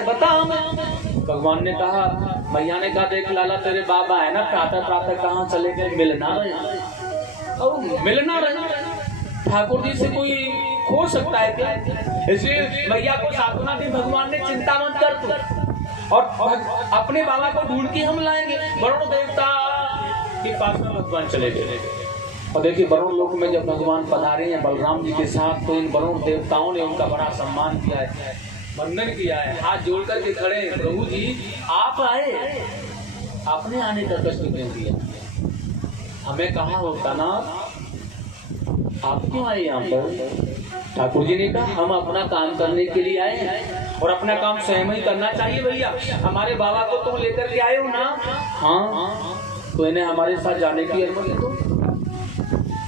है, बता हमें। भगवान ने कहा, मैया ने कहा, देख लाला तेरे बाबा है ना, प्रातः प्रातः कहाँ चले गए, मिलना रहे। और मिलना रहे, ठाकुर जी से कोई हो सकता है क्या? इसलिए मैया को साधना दी भगवान ने, चिंता मत कर तू, और अपने बाबा को ढूंढ के हम लाएंगे। वरुण देवता के पास में भगवान चले गए। और देखिए वरुण लोक में जब भगवान पधारे हैं बलराम जी के साथ, तो इन वरुण देवताओं ने उनका बड़ा सम्मान किया है, वंदन किया है, हाथ जोड़ करके खड़े, प्रभु जी आप आए, आपने आने का कष्ट क्यों दिया? हमें कहा होता ना, आप क्यों आए यहाँ पर? ठाकुर जी ने कहा, हम अपना काम करने के लिए आए हैं, और अपना काम स्वयं ही करना चाहिए भैया। हमारे बाबा को तुम लेकर के आए हो ना? हाँ, तो इन्हें हमारे साथ जाने की अनुमति दो।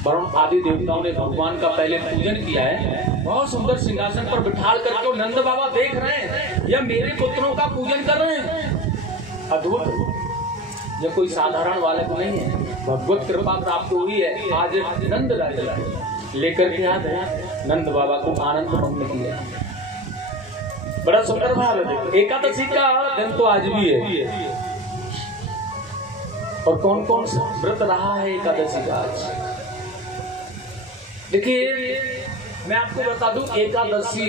वरुण आदि देवताओं ने भगवान का पहले पूजन किया है, बहुत सुंदर सिंहासन पर बिठाल करके नंद बाबा देख रहे हैं, यह मेरे पुत्रों का पूजन कर रहे हैं। अद्भुत, यह कोई साधारण बालक नहीं है, भगवत कृपा प्राप्त हुई है। आज नंद राजा लेकर के आ गए, नंद बाबा को आनंद मग्न किया। बड़ा सुंदर भाव है। एकादशी का दिन तो आज भी है, और कौन कौन सा व्रत रहा है एकादशी का आज? देखिए मैं आपको बता दूं, एकादशी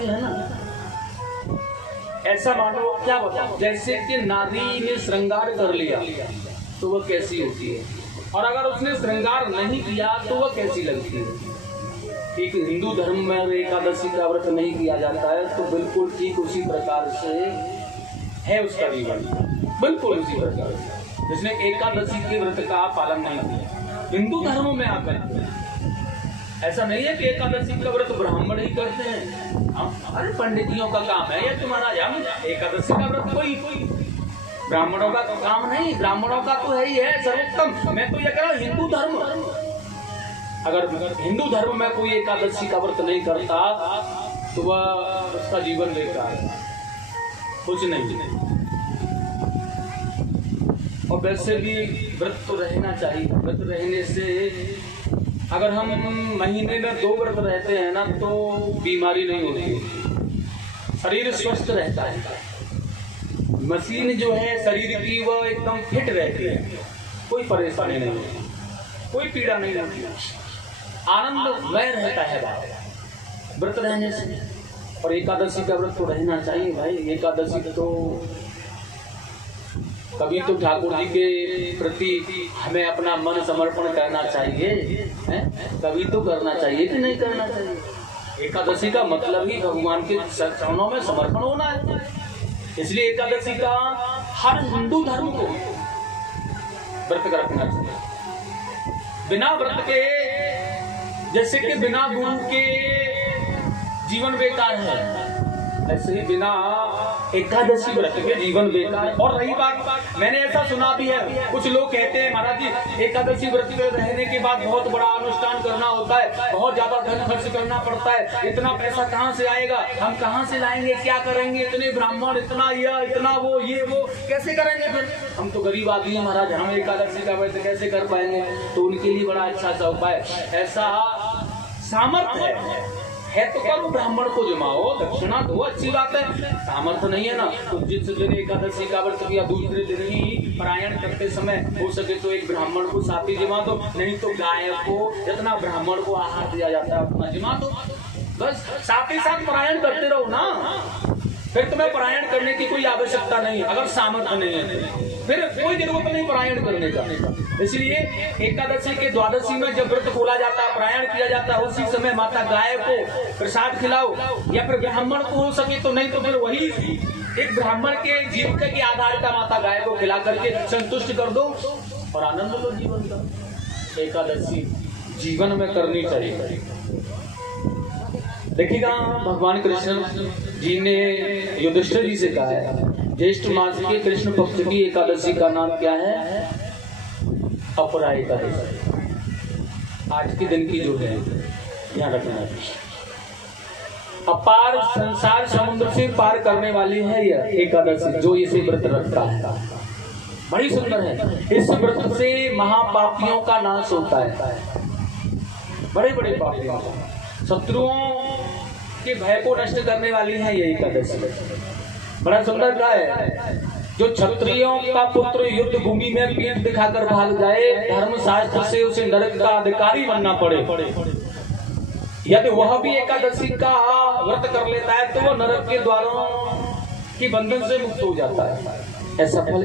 है ना, ऐसा मानो, क्या बताओ, जैसे कि नारी ने श्रृंगार कर लिया तो वह कैसी होती है, और अगर उसने श्रृंगार नहीं किया तो वह कैसी लगती है। ठीक हिंदू धर्म में एकादशी का व्रत नहीं किया जाता है, तो बिल्कुल ठीक उसी प्रकार से है उसका जीवन, बिल्कुल उसी प्रकार से जिसने एकादशी के व्रत का पालन नहीं किया। हिंदू धर्म में आकर ऐसा नहीं है कि एकादशी का व्रत ब्राह्मण ही करते हैं। अरे पंडितियों का काम है ये तुम्हारा, एकादशी का व्रत कोई ब्राह्मणों का काम नहीं, ब्राह्मणों का तो है ही है सर्वोत्तम। मैं तो ये कह रहा हूँ, हिंदू धर्म, अगर हिंदू धर्म में कोई एकादशी का व्रत नहीं करता तो वह उसका जीवन बेकार है, कुछ नहीं। और वैसे भी व्रत तो रहना चाहिए। व्रत रहने से अगर हम महीने में 2 व्रत रहते हैं ना, तो बीमारी नहीं होती, शरीर स्वस्थ रहता है। मशीन जो है शरीर की वह एकदम फिट रहती है, कोई परेशानी नहीं होती, कोई पीड़ा नहीं होती, आनंदमय रहता है बात व्रत रहने से। और एकादशी का व्रत तो रहना चाहिए भाई। एकादशी तो कभी तो ठाकुर जी के प्रति हमें अपना मन समर्पण करना चाहिए, कभी तो करना चाहिए कि नहीं करना चाहिए। एकादशी का मतलब ही भगवान के चरणों में समर्पण होना है। इसलिए एकादशी का हर हिंदू धर्म को व्रत रखना चाहिए। बिना व्रत के, जैसे कि बिना गुरु के जीवन बेकार है, ऐसे ही बिना एकादशी व्रत के जीवन बेकार। और रही बात, मैंने ऐसा सुना भी है, कुछ लोग कहते हैं महाराज जी एकादशी व्रत में रहने के बाद बहुत बड़ा अनुष्ठान करना होता है, बहुत ज्यादा धन खर्च करना पड़ता है, इतना पैसा कहाँ से आएगा, हम कहाँ से लाएंगे, क्या करेंगे, इतने ब्राह्मण, इतना यह, इतना वो, ये वो, कैसे करेंगे फिर, हम तो गरीब आदमी हैं महाराज, हम एकादशी का व्रत कैसे कर पाएंगे। तो उनके लिए बड़ा अच्छा सा उपाय, ऐसा सामर्थ्य है तो करो, ब्राह्मण को जमाओ, दक्षिणा दो, अच्छी बात है। सामर्थ्य नहीं है ना, तो जिस दिन एकादशी का व्रत किया दूसरे दिन ही परायण करते समय हो सके तो एक ब्राह्मण को साथी जमा दो, नहीं तो गाय को जितना ब्राह्मण को आहार दिया जाता है उतना जमा दो, बस साथ ही साथ परायण करते रहो ना। फिर तुम्हें परायण करने की कोई आवश्यकता नहीं, अगर सामर्थ्य नहीं है फिर कोई जरूरत नहीं परायण करने का। इसलिए एकादशी के द्वादशी में जब व्रत खोला जाता है, परायण किया जाता है, उसी समय माता गाय को प्रसाद खिलाओ, या फिर ब्राह्मण को हो सके तो, नहीं तो फिर वही एक ब्राह्मण के जीविका के आधार का माता गाय को खिला करके संतुष्ट कर दो और आनंद लो जीवन का। एकादशी जीवन में करनी चाहिए। देखिएगा भगवान कृष्ण जी ने युधिष्ठिर जी से कहा है, ज्येष्ठ मास के कृष्ण पक्ष की एकादशी का नाम क्या है? अपरा एकादशी। आज के दिन की जो है ध्यान रखना है, अपार संसार समुद्र से पार करने वाली है यह एकादशी, जो इसे व्रत रखता है। बड़ी सुंदर है। इस व्रत से महापापियों का नाश होता है, बड़े बड़े पापियों, शत्रुओं के भय को नष्ट करने वाली है ये एकादशी। बड़ा सुंदर का है, जो क्षत्रियों का पुत्र युद्ध भूमि में पीठ दिखाकर भाग जाए, धर्म शास्त्र से उसे नरक का अधिकारी बनना पड़े, यदि वह भी एकादशी का व्रत कर लेता है तो वो नरक के द्वारों की बंधन से मुक्त हो जाता है। ऐसा फल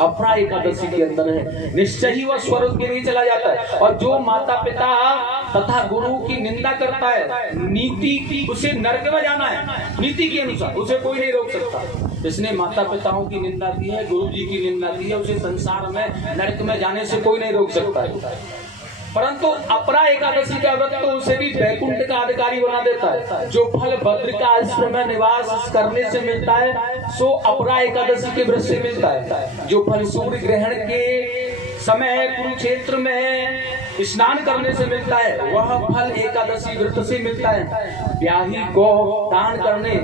अपरा एकादशी के अंदर है। निश्चय ही वह स्वर्ग के लिए चला जाता है। और जो माता पिता तथा गुरु की निंदा करता है, नीति की, उसे नरक में जाना है नीति के अनुसार, उसे कोई नहीं रोक सकता। जिसने माता पिताओं की निंदा की है, गुरु जी की निंदा की है, उसे संसार में नरक में जाने से कोई नहीं रोक सकता है। परंतु अपरा एकादशी का व्रत तो उसे भी वैकुंठ का अधिकारी बना देता है। जो फल भद्र का आश्रम में निवास करने से मिलता है सो अपरा एकादशी के व्रत से मिलता है। जो फल सूर्य ग्रहण के समय कुरुक्षेत्र में स्नान करने से मिलता है वह फल एकादशी व्रत से मिलता है। ब्याही को दान करने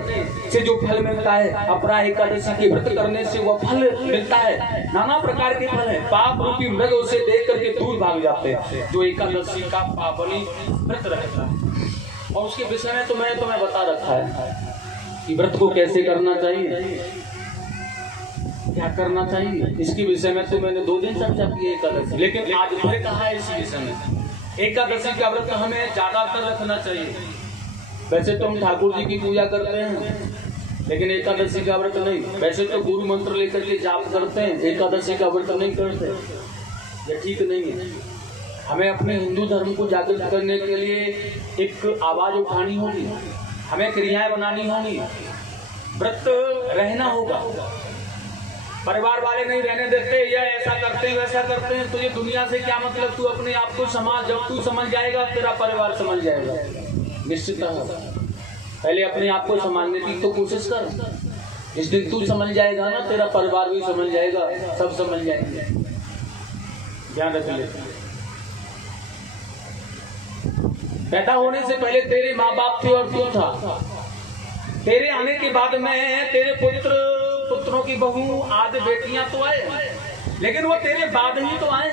से जो फल मिलता है, अपरा एकादशी के व्रत करने से वह फल मिलता है। नाना प्रकार के फल है। पाप रूपी मृग उसे देख करके दूर भाग जाते हैं जो एकादशी का पावनी व्रत रहता है। और उसके विषय में तो मैंने तुम्हें बता रखा है कि व्रत को कैसे करना चाहिए, क्या करना चाहिए, इसके विषय में तो मैंने 2 दिन चर्चा की है एकादशी। लेकिन आज फिर कहा है इस विषय में एकादशी का व्रत हमें ज्यादातर रखना चाहिए। वैसे तो हम ठाकुर जी की पूजा करते हैं लेकिन एकादशी का व्रत नहीं। वैसे तो गुरु मंत्र लेकर के जाप करते हैं, एकादशी का व्रत नहीं करते, ये ठीक नहीं है। हमें अपने हिंदू धर्म को जागृत करने के लिए एक आवाज उठानी होगी, हमें क्रियाएं बनानी होंगी, व्रत रहना होगा। परिवार वाले नहीं रहने देते, या ऐसा करते हैं वैसा करते हैं, तुझे दुनिया से क्या मतलब, तू अपने आप को संभाल। जब तू समझ जाएगा तेरा परिवार समझ जाएगा निश्चित। पहले अपने आप को संभालने की तो कोशिश कर। जिस दिन तू समझ जाएगा ना तेरा परिवार भी समझ जाएगा, सब समझ जाएंगे। ध्यान रख ले। पैदा होने से पहले तेरे माँ बाप थे और तू था। तेरे आने के बाद में तेरे पुत्रों की बहू आदि बेटियां तो आए, लेकिन वो तेरे बाद ही तो आए।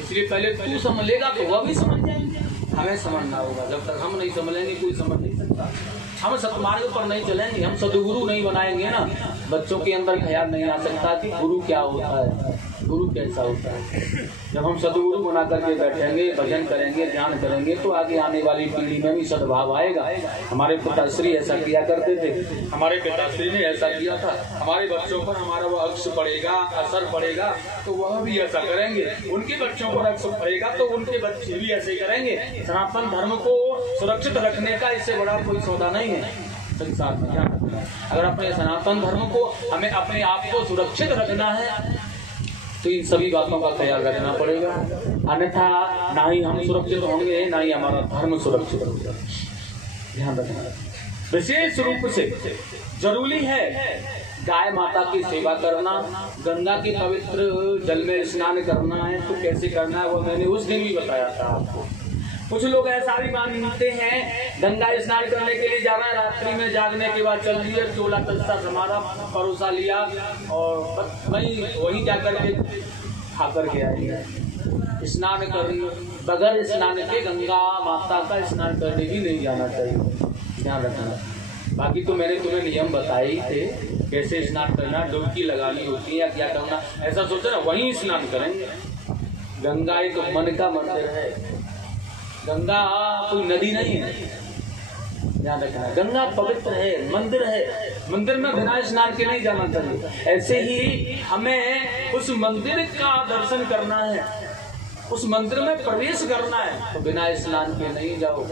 इसलिए पहले तू समझेगा तो वह भी समझ जाएंगे। हमें समझना होगा। जब तक हम नहीं समझेंगे कोई समझ नहीं सकता। हम सतमार्ग पर नहीं चलेंगे, हम सदगुरु नहीं बनाएंगे ना, बच्चों के अंदर ख्याल नहीं आ सकता कि गुरु क्या होता है, गुरु कैसा होता है। जब हम सदगुरु बना करके बैठेंगे, भजन करेंगे, ध्यान करेंगे तो आगे आने वाली पीढ़ी में भी सद्भाव आएगा। हमारे पिताश्री ऐसा किया करते थे, हमारे पिताश्री ने ऐसा किया था। हमारे बच्चों पर हमारा वह अक्ष पड़ेगा, असर पड़ेगा तो वह भी ऐसा करेंगे। उनके बच्चों पर अक्ष पड़ेगा तो उनके बच्चे भी ऐसे करेंगे। सनातन धर्म को सुरक्षित रखने का इससे बड़ा कोई सौदा नहीं है संसार में। क्या अगर अपने सनातन धर्म को, हमें अपने आप को सुरक्षित रखना है तो इन सभी बातों का ख्याल रखना पड़ेगा। अन्यथा ना ही हम सुरक्षित होंगे, ना ही हमारा धर्म सुरक्षित होगा। ध्यान रखना। विशेष रूप से जरूरी है गाय माता की सेवा करना, गंगा के पवित्र जल में स्नान करना है तो कैसे करना है वो मैंने उस दिन भी बताया था आपको। कुछ लोग ऐसा भी मानते हैं गंगा स्नान करने के लिए जाना है, रात्रि में जागने के बाद चल दिए, चोला तस्ता हमारा परोसा लिया और वहीं जाकर के खा कर के आएंगे। स्नान करने बगैर स्नान के गंगा माता का स्नान करने भी नहीं जाना चाहिए। ध्यान रखना। बाकी तो मैंने तुम्हें नियम बताए ही थे कैसे स्नान करना, डुबकी लगानी होती है या क्या करना, ऐसा सोचो ना वहीं स्नान करेंगे। गंगा एक मन का मंदिर है, गंगा कोई नदी नहीं है। ध्यान रखना। गंगा पवित्र है, मंदिर है, मंदिर में बिना स्नान के नहीं जाना चाहिए। ऐसे ही हमें उस मंदिर का दर्शन करना है, उस मंदिर में प्रवेश करना है तो बिना स्नान के नहीं जाओ।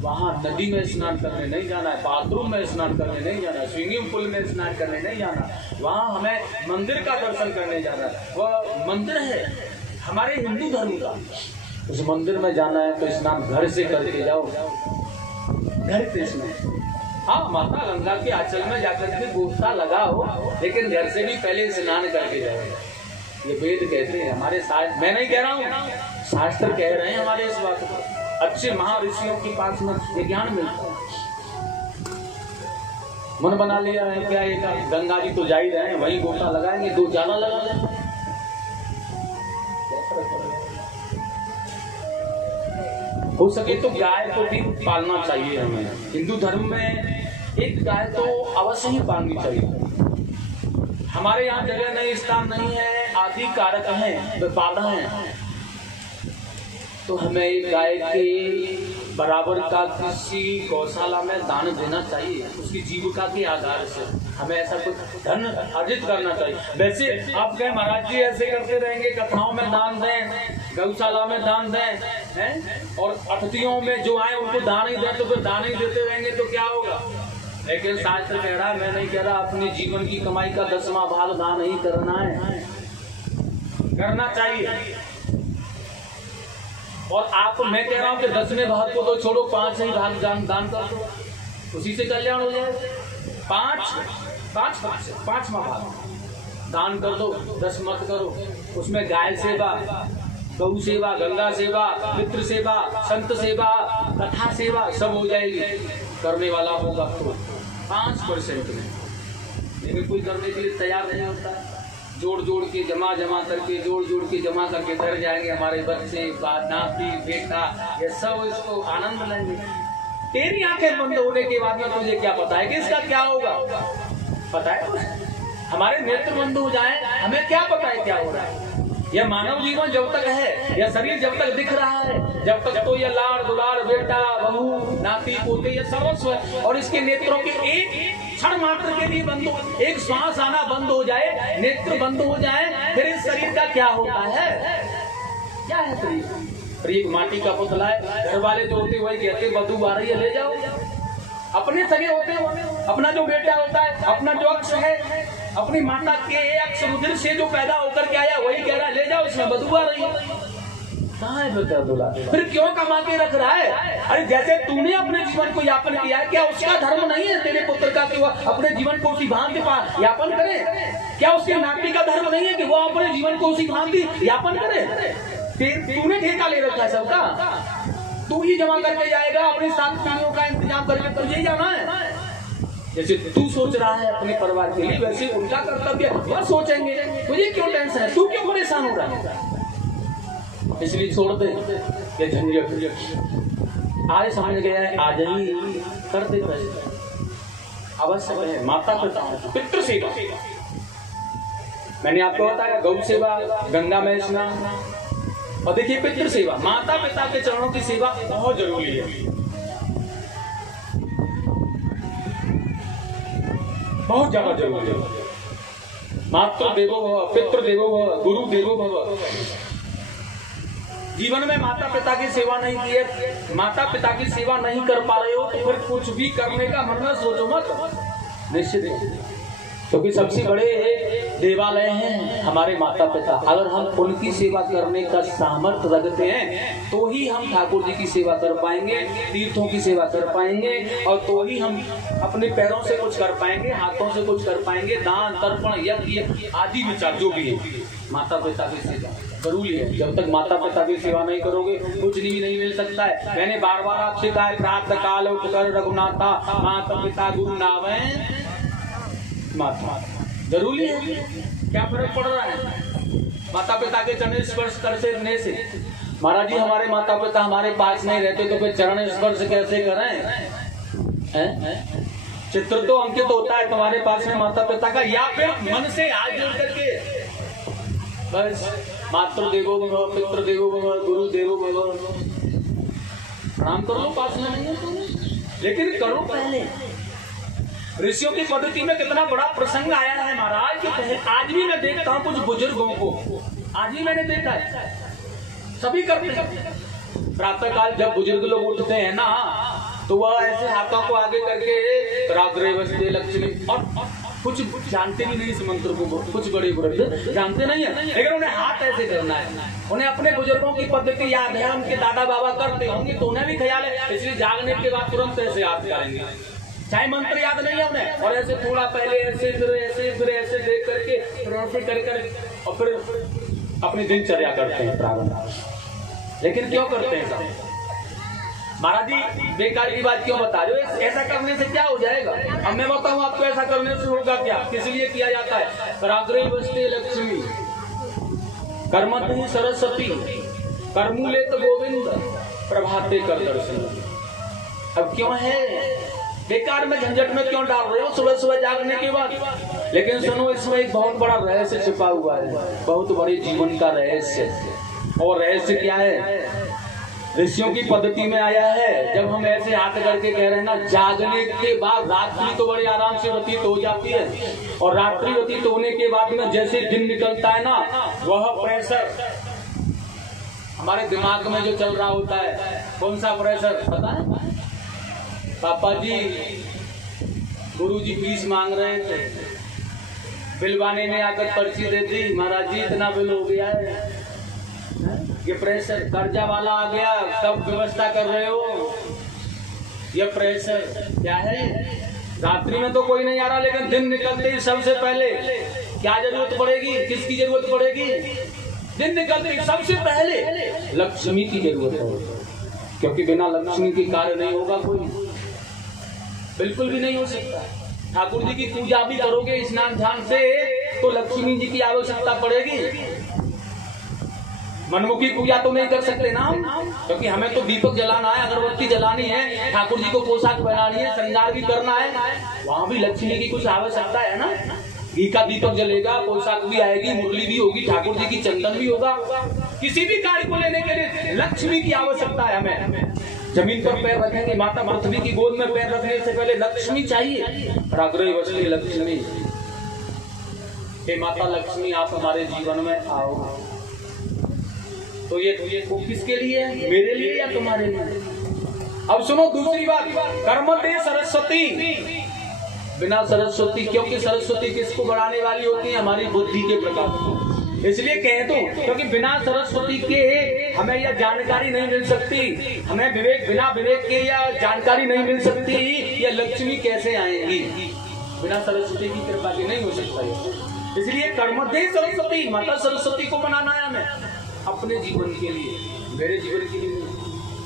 वहाँ नदी में स्नान करने नहीं जाना है, बाथरूम में स्नान करने नहीं जाना है, स्विमिंग पूल में स्नान करने नहीं जाना। वहाँ हमें मंदिर का दर्शन करने जाना है। वह मंदिर है हमारे हिंदू धर्म का, उस मंदिर में जाना है तो स्नान घर से करके जाओ, घर पे स्नान। हाँ, माता गंगा के आंचल में जाकर के गोता लगाओ, लेकिन घर से भी पहले स्नान करके जाओ। ये वेद कहते हैं हमारे शास्त्र, मैं नहीं कह रहा हूँ, शास्त्र कह रहे हैं हमारे इस बात को। अच्छे महर्षियों के पास में ये ज्ञान मिलता है। मन बना लिया है क्या ये गंगा जी तो जा ही रहे हैं, वहीं गोता लगाएंगे, दो ज्यादा लगा लेंगे। हो सके तो गाय को भी पालना चाहिए हमें। हिंदू धर्म में एक गाय तो अवश्य ही पालनी चाहिए। हमारे यहाँ जगह नहीं, स्थान नहीं है, आदि कारक हैं, बाधा हैं, तो हमें एक गाय के बराबर का किसी गौशाला में दान देना चाहिए। उसकी जीविका के आधार से हमें ऐसा कुछ धन अर्जित करना चाहिए। वैसे आप कहें महाराज जी ऐसे करते रहेंगे, कथाओं में दान दें, गौशाला में दान दें, हैं? और अतिथियों में जो आए उनको दान ही दें, तो फिर दान ही देते रहेंगे तो क्या होगा? लेकिन शास्त्र कह रहा है, मैं नहीं कह रहा, अपने जीवन की कमाई का 10वां भाग दान ही करना है, करना चाहिए। और आप, मैं कह रहा हूं कि 10वें भाग को तो छोड़ो, 5 ही भाग दान कर दो, उसी से कल्याण हो जाए। 5वां भाग दान कर दो, 10 मत करो। उसमें गाय सेवा, गौ सेवा, गंगा सेवा, मित्र सेवा, संत सेवा, कथा सेवा सब हो जाएगी। करने वाला होगा तो 5% में, लेकिन कोई करने के लिए तैयार नहीं होता। जोड़ के जमा करके, जोड़ के जमा करके घर जाएंगे, हमारे बच्चे, नाती, बेटा, ये सब इसको आनंद लेंगे। तेरी आंखें बंद होने के बाद में तुझे क्या पता है कि इसका क्या होगा? पता है कुछ? हमारे नेत्र बंद हो जाए, हमें क्या पता है क्या हो रहा है? यह मानव जीवन जब तक है, यह शरीर जब तक दिख रहा है, जब तक तो यह लाड़ दुलार, बेटा, बहू, नाती, पोते, यह सर्वस्व है। और इसके नेत्रों के एक क्षण मात्र के लिए बंद हो, एक श्वास आना बंद हो जाए, नेत्र बंद हो जाए, फिर इस शरीर का क्या होता है? क्या है शरीर? एक माटी का पुतला है। घर वाले जो होते वही कहते बदबू आ रही है, ले जाओ। अपने सगे होते हो, अपना जो बेटा होता है, अपना जो अक्ष है, अपनी माता के अक्ष रुधिर से जो पैदा होकर के आया, वही कह रहा है ले जाओ, इसमें बदबू आ रही है। कहाँ है बेटा दूल्हा? फिर क्यों कमा के रख रहा है? अरे जैसे तूने अपने जीवन को यापन किया है, क्या उसका धर्म नहीं है तेरे पुत्र का कि वह अपने जीवन को उसी भांति यापन करे? क्या उसके नाती का धर्म नहीं है कि वह अपने जीवन को उसी भांति यापन करे? तूने ठेका ले रखा है सबका, तू ही जमा करके जाएगा, अपनी 7 पीढ़ियों का इंतजाम करके तुझे ही जाना है। जैसे तू सोच रहा है अपने परिवार के लिए, वैसे उनका कर्तव्य वह सोचेंगे। तुझे क्यों टेंशन है? तू क्यों परेशान हो रहा है? इसलिए छोड़ दे ये झंझट। आज समझ गया है, आज ही कर दे। अवश्य है माता पिता, पितृ सेवा। मैंने आपको बताया गौ सेवा, गंगा में स्नान, और देखिए पितृ सेवा, माता पिता के चरणों की सेवा बहुत जरूरी है, बहुत ज्यादा जरूरी है। मातृ देवो भव, पितृ देवो भव, गुरु देवो भव। जीवन में माता पिता की सेवा नहीं की है, माता पिता की सेवा नहीं कर पा रहे हो, तो फिर कुछ भी करने का मन में सोचो मत। निश्चित है, क्योंकि सबसे बड़े देवालय हैं हमारे माता पिता। अगर हम उनकी सेवा करने का सामर्थ्य रखते हैं तो ही हम ठाकुर जी की सेवा कर पाएंगे, तीर्थों की सेवा कर पाएंगे, और तो ही हम अपने पैरों से कुछ कर पाएंगे, हाथों से कुछ कर पाएंगे। दान, तर्पण, यज्ञ आदि विचार जो भी है, माता पिता की सेवा जरूरी है। जब तक माता पिता की सेवा नहीं करोगे कुछ भी नहीं मिल सकता है। मैंने बार बार आपसे कहा है, प्रातः काल उठकर रघुनाथा, माता पिता गुरु नावे माता। जरूरी है, क्या फर्क पड़ रहा है माता पिता के चरण स्पर्श करने से? महाराज जी हमारे माता पिता हमारे पास नहीं रहते तो फिर चरण स्पर्श कैसे करें? चित्र तो अंकित होता है तुम्हारे पास में माता पिता का, या फिर मन से हाथ जोड़ करके बस मातृ देवो भव, पितृ देवो भव, गुरु देवो भव, प्रणाम कर लो, पास में नहीं है तो, लेकिन करो पहले। ऋषियों की पद्धति में कितना बड़ा प्रसंग आया है महाराज के पहले। आज भी मैं देखता हूँ कुछ बुजुर्गों को, आज भी मैंने देखा है, सभी करते हैं। प्रातः काल जब बुजुर्ग लोग उठते हैं ना, तो वह ऐसे हाथों को आगे करके रात्रे बसते लक्ष्मी, और कुछ जानते भी नहीं इस मंत्र को, कुछ बड़े वृद्ध जानते नहीं है, लेकिन उन्हें हाथ ऐसे करना है। उन्हें अपने बुजुर्गों की पद्धति याद है, उनके दादा बाबा करते होंगे तो उन्हें भी ख्याल है, इसलिए जागने के बाद तुरंत ऐसे हाथ करेंगे, चाहे मंत्र याद नहीं है उन्हें, और ऐसे थोड़ा पहले ऐसे फिर ऐसे देख करके कर और फिर अपनी दिनचर्या करते हैं प्रारंभ। लेकिन क्यों करते हैं सब? महाराज जी बेकार की बात क्यों बता रहे हो? ऐसा करने से क्या हो जाएगा? अब मैं बताऊं आपको, ऐसा करने से होगा क्या, किस लिए किया जाता है? रात्रि बसते लक्ष्मी, कर्मत ही सरस्वती, कर्मूले तो गोविंद, प्रभाते कर दर्शन। अब क्यों है बेकार में झंझट में क्यों डाल रहे हो सुबह सुबह जागने के बाद। लेकिन सुनो, इसमें एक बहुत बड़ा रहस्य छिपा हुआ है, बहुत बड़े जीवन का रहस्य। और रहस्य क्या है? ऋषियों की पद्धति में आया है, जब हम ऐसे हाथ करके कह रहे हैं ना, जागने के बाद रात्रि तो बड़े आराम से व्यतीत हो जाती है, और रात्रि व्यतीत होने के बाद में जैसे दिन निकलता है ना, वह प्रेशर हमारे दिमाग में जो चल रहा होता है, कौन सा प्रेशर पता है? पापा जी गुरुजी फीस मांग रहे थे, बिलवाने में आकर पर्ची दे दी, महाराज जी इतना बिल हो गया है। ये प्रेशर, कर्जा वाला आ गया, कब व्यवस्था कर रहे हो? ये प्रेशर क्या है? रात्रि में तो कोई नहीं आ रहा, लेकिन दिन निकलते ही सबसे पहले क्या जरूरत पड़ेगी? किसकी जरूरत पड़ेगी? दिन निकलते ही सबसे पहले लक्ष्मी की जरूरत है, क्योंकि बिना लक्ष्मी के कार्य नहीं होगा, कोई बिल्कुल भी नहीं हो सकता। ठाकुर जी की पूजा भी करोगे स्नान ध्यान से, तो लक्ष्मी जी की आवश्यकता पड़ेगी। मनमुखी पूजा तो नहीं कर सकते ना हम, क्योंकि हमें तो दीपक जलाना है, अगरबत्ती जलानी है, ठाकुर जी को पोशाक पहनानी है, श्रृंगार भी करना है, वहाँ भी लक्ष्मी की कुछ आवश्यकता है ना। घी का दीपक जलेगा, पोशाक भी आएगी, मुरली भी होगी, ठाकुर जी की चंदन भी होगा। किसी भी कार्य को लेने के लिए लक्ष्मी की आवश्यकता है हमें। जमीन पर पैर रखेंगे, माता पृथ्वी की गोद में पैर रखने से पहले लक्ष्मी चाहिए। राग्रही वचली लक्ष्मी, हे माता लक्ष्मी आप हमारे जीवन में आओ। तो ये किसके लिए है? मेरे लिए या तुम्हारे लिए? अब सुनो दूसरी बात, कर्मदे सरस्वती, बिना सरस्वती, क्योंकि सरस्वती किसको बढ़ाने वाली होती है? हमारी बुद्धि के प्रकाश। इसलिए कह दो, क्योंकि बिना सरस्वती के हमें यह जानकारी नहीं मिल सकती, हमें विवेक, बिना विवेक के यह जानकारी नहीं मिल सकती, यह लक्ष्मी कैसे आएगी? बिना सरस्वती की कृपा के नहीं हो सकता। इसलिए कर्मदे सरस्वती, माता सरस्वती को बनाना है हमें अपने जीवन के लिए, मेरे जीवन के लिए।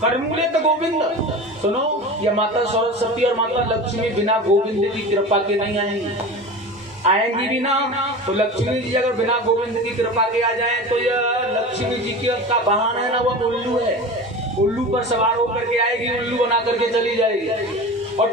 कर्मूले तो गोविंद, सुनो, यह माता सरस्वती और माता लक्ष्मी बिना गोविंद की कृपा के नहीं आएंगी। आएंगी भी ना तो लक्ष्मी जी अगर बिना गोविंद की कृपा के आ जाए, तो यह लक्ष्मी जी का बहाना है ना, वह उल्लू है, उल्लू पर सवार होकर के आएगी, उल्लू बना करके चली जाएगी। और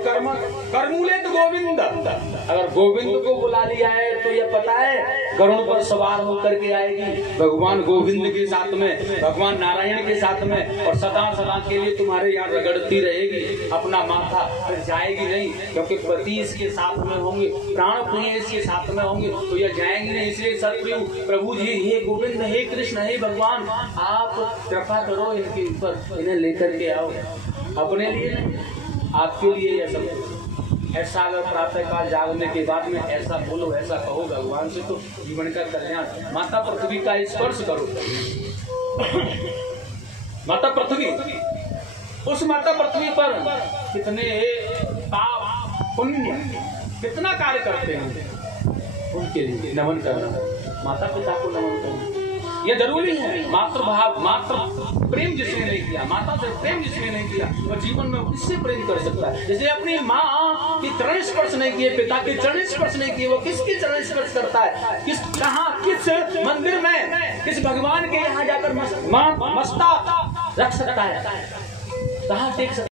कर्मूले तो गोविंद, अगर गोविंद को बुला लिया है तो यह पता है गरुड़ पर सवार होकर के आएगी, भगवान गोविंद के साथ में, भगवान नारायण के साथ में, और सदा सदा के लिए तुम्हारे यहाँ रगड़ती रहेगी अपना माथा, फिर जाएगी नहीं, क्योंकि पति इसके साथ में होंगे, प्राण प्रिय इसके साथ में होंगे, तो यह जाएंगी नहीं। इसलिए सतगुरु प्रभु जी, हे गोविंद, हे कृष्ण, हे भगवान, आप कृपा करो इनके ऊपर, इन्हें लेकर के आओ अपने लिए, आपके लिए। यह सब ऐसा अगर प्रातः काल जागने के बाद में ऐसा बोलो, ऐसा कहो भगवान से, तो जीवन का कल्याण। माता पृथ्वी का स्पर्श करो, माता पृथ्वी, उस माता पृथ्वी पर कितने पाप पुण्य, कितना कार्य करते हैं, उनके लिए नमन करना, माता पिता को नमन करना ये जरूरी है। मातृ भाव, मातृ प्रेम जिसने नहीं किया, माता से प्रेम जिसने नहीं किया, वो जीवन में किससे प्रेम कर सकता है? जैसे अपनी माँ की चरण स्पर्श नहीं किए, पिता के चरण स्पर्श नहीं किए, वो किसके चरण स्पर्श करता है? किस कहाँ, किस मंदिर में, किस भगवान के यहाँ जाकर मस्ता रख सकता है? कहाँ टेक सकता है?